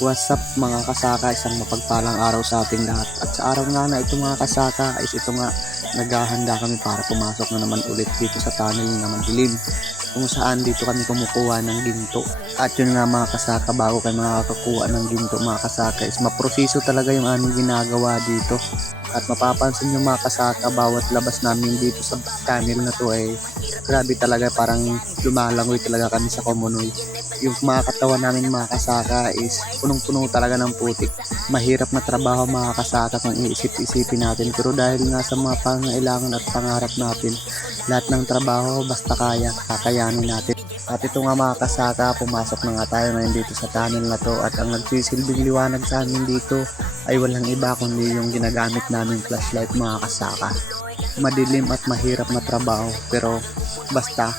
What's up mga kasaka, isang mapagpalang araw sa ating lahat. At sa araw nga na ito mga kasaka is ito nga naghahanda kami para pumasok na naman ulit dito sa tunnel na madilim kung saan dito kami kumukuha ng ginto. At yun nga mga kasaka, bago kayo makakakuha ng ginto mga kasaka is maproseso talaga yung aming ginagawa dito. At mapapansin nyo mga kasaka, bawat labas namin dito sa tunnel na to ay grabe talaga parang lumalangoy talaga kami sa Komonoy. Yung mga katawan namin mga kasaka is punong-puno talaga ng putik. Mahirap na trabaho mga kasaka kung iisip-isipin natin. Pero dahil nga sa mga pangailangan at pangarap natin, lahat ng trabaho basta kaya, kakayanin natin. At ito nga mga kasaka, pumasok na nga tayo ngayon dito sa tunnel na to at ang nagsisilbing liwanag sa amin dito ay walang iba kundi yung ginagamit namin flashlight mga kasaka. Madilim at mahirap na trabaho pero basta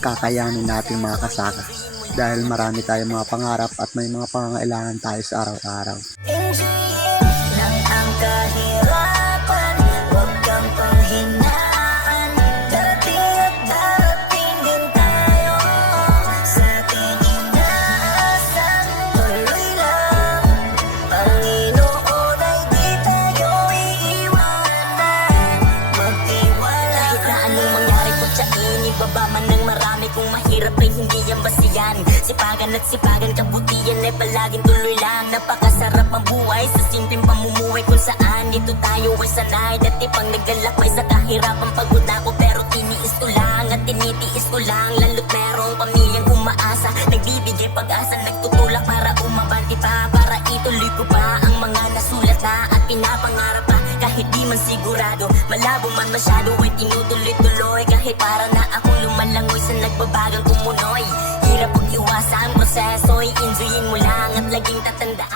kakayanin natin mga kasaka dahil marami tayong mga pangarap at may mga pangangailangan tayo sa araw-araw. Ibaba man ng marami kung mahirap hindi yan basiyan Sipagan at sipagan kabutihan ay palaging tuloy lang. Napakasarap ang buhay sa simpleng pamumuhay Kung saan. Dito tayo ay sanay Dati pang naglalakbay. Sa kahirapan Pagod ako pero tiniis ko lang. At tinitiis ko lang Lalo't Malabo man masyado ay tinutuloy-tuloy Kahit para na ako lumalangoy sa nagbabagang kumunoy. Hirap pag iwasan proseso I-enjoyin mo lang at laging tatandaan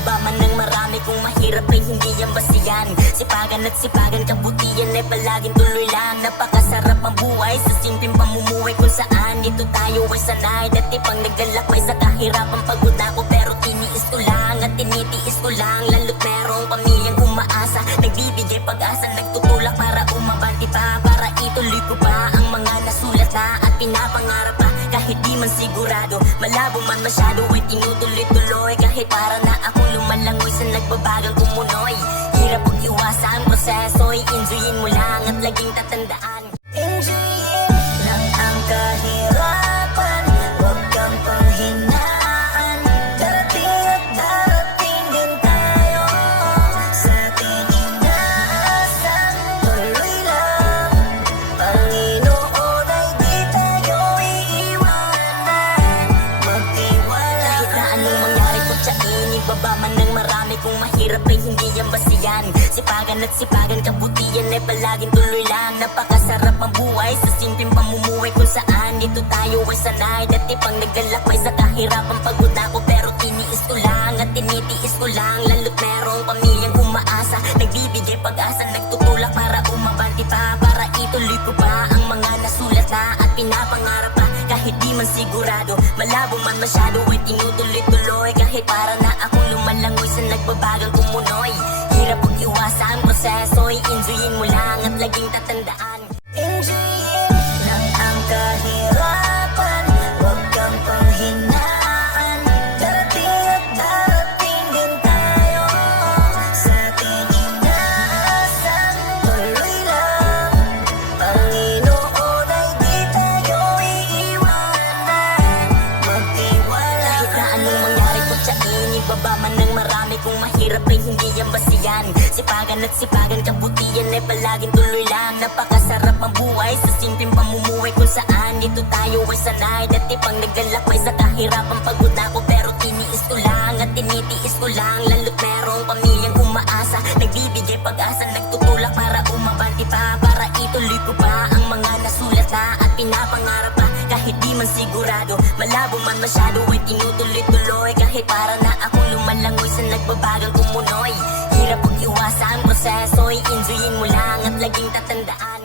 Ibaba man ng marami kung mahirap ay hindi yan basiyan Sipagan at sipagan kabutihan ay palaging tuloy lang. Napakasarap ang buhay sa simpleng pamumuhay Kung saan. Dito tayo ay sanay Dati pang naglalakbay sa kahirapan Pagod ako pero tiniis ko lang At tinitiis ko lang. Lalo't merong pamilyang umaasa Nagbibigay pag-asa Nagtutulak para umabanti pa. Para ituloy ko pa ang mga nasulat na At pinapangarap pa. Kahit di man sigurado Malabo man masyado ay tinutuloy-tuloy. Kahit para na nagbabagang kumunoy Hirap pag iwasan ang proseso I-enjoyin mo lang at laging tatandaan tiyain Ibaba man ng marami kung mahirap ay hindi yan basiyan Sipagan at sipagan kabutihan ay palaging tuloy lang. Napakasarap ang buhay sa simpleng pamumuhay Kung saan. Dito tayo ay sanay Dati pang naglalakbay sa kahirapan Pagod ako pero tiniis ko lang At tinitiis ko lang. Lalo't merong pamilyang umaasa Nagbibigay pag-asa Nagtutulak para umabanti pa Para ituloy ko pa ang mga nasulat na At pinapangarap pa. Kahit di man sigurado Malabo man masyado ay na ako lumalangoy sa nagbabagang kumunoy Hirap pag iwasan ang proseso I-enjoyin mo lang at laging tatandaan tiyain Ibaba man ng marami. Kung mahirap ay hindi yan basiyan Sipagan at sipagan kabutihan ay palaging tuloy lang. Napakasarap ang buhay sa simpleng pamumuhay Kung saan. Dito tayo ay sanay. Dati pang naglalakbay sa kahirapan Pagod ako pero tiniis ko lang. At tinitiis ko lang Lalo't merong pamilyang umaasa. Nagbibigay pag-asa Nagtutulak para umabanti pa Para ituloy ko pa ang mga nasulat na At pinapangarap pa kahit di man sigurado Malabo man masyado sa nagbabagang kumunoy Hirap pag iwasan ang proseso I-enjoyin mo lang at laging tatandaan